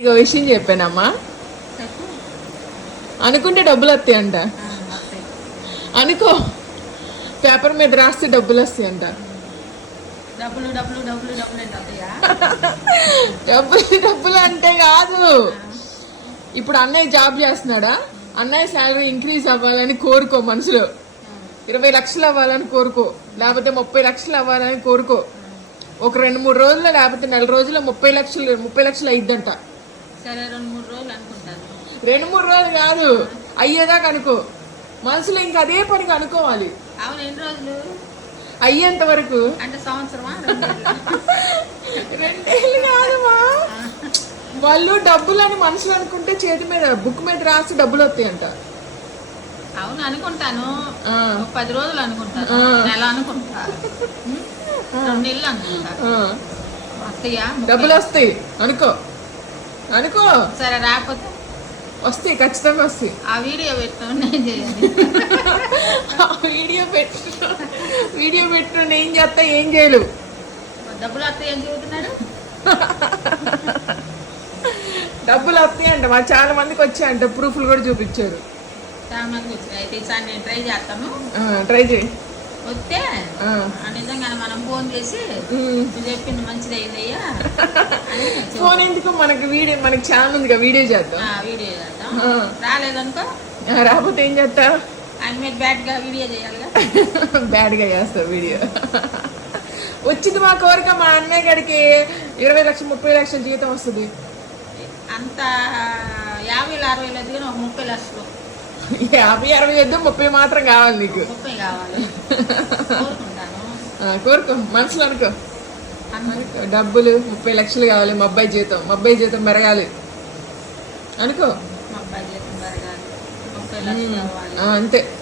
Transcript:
ఇక విషయం చెప్పానమ్మా. చెప్పు అనుకుంటే డబ్బులు వస్తాయి. అనుకో. పేపర్ మీద రాస్తే డబ్బులు డబ్బులు అంటే వస్తాయా? డబ్బులు డబ్బులు అంటే కాదు. ఇప్పుడు అన్నయ్య జాబ్ చేస్తున్నాడా? అన్నయ్య శాలరీ ఇంక్రీజ్ అవ్వాలని కోరుకో మనసులో. ఇరవై లక్షలు అవ్వాలని కోరుకో. లేకపోతే ముప్పై లక్షలు అవ్వాలని కోరుకో. ఒక రెండు మూడు రోజుల్లో లేకపోతే నెల రోజుల్లో ముప్పై లక్షలు ముప్పై లక్షలు అయిద్దంట. సరే రెండు మూడు రోజులు అనుకుంటాను. రెండు మూడు రోజులు కాదు అయ్యేదాకా అనుకో. మనసులో ఇంకా అదే పనికి అనుకోవాలి. అవును ఎన్ని రోజులు? అయ్యేంత వరకు. అంటే సంవత్సరమా రెండేళ్ళా? కాదమ్మా. వాళ్ళు డబ్బులు అని మనసులో అనుకుంటే చేతి మీద బుక్ మీద రాసి డబ్బులు వస్తాయంట. అవును అనుకుంటాను. పది రోజులు అనుకుంటాను. నెల అనుకుంటా? రెండు నెలలు అనుకుంటా. వస్తాయా? డబ్బులు వస్తాయి. అనుకో. అనుకో. సరే రాకపోతే. వస్తాయి ఖచ్చితంగా వస్తాయి. ఆ వీడియో పెట్టిన వీడియో పెట్టు వీడియో పెట్టు నేను చేస్తా ఏం చేయలేవు. డబ్బులు వస్తాయి అని చెబుతున్నాడు డబ్బులు వస్తాయంట మా చాలా మందికి వచ్చాయంట ప్రూఫ్లు కూడా చూపించారు. చాలా మందికి వచ్చినాయి. అయితే ఈసారి నేను ట్రై చేస్తాను. ట్రై చేయి. వస్తే నిజంగానే మనం ఫోన్ చేసి చెప్పింది మంచిది అయిందయ్యా. ఫోన్ ఎందుకు? మనకి వీడియో మనకి ఛానల్ ఉందిగా వీడియో చేద్దాం. ఆ, వీడియో చేద్దాం. రాలేదనుకో? రాకపోతే ఏం చేస్తా ఆయన మీద బ్యాడ్గా వీడియో చేయాలిగా. బ్యాడ్గా చేస్తా వీడియో. వచ్చింది మా కోరిక మా అన్నయ్య గడికి ఇరవై లక్షలు ముప్పై లక్షల జీతం వస్తుంది. అంత యాభై అరవై లేదు ఒక ముప్పై లక్షలు. యాభై అరవై వద్దు ముప్పై మాత్రం కావాలి నీకు. ముప్పై కావాలి. కోరుకో మనసులో అనుకో. డబ్బులు ముప్పై లక్షలు కావాలి మా అబ్బాయి జీతం. మా అబ్బాయి జీతం పెరగాలి. అనుకో. అంతే.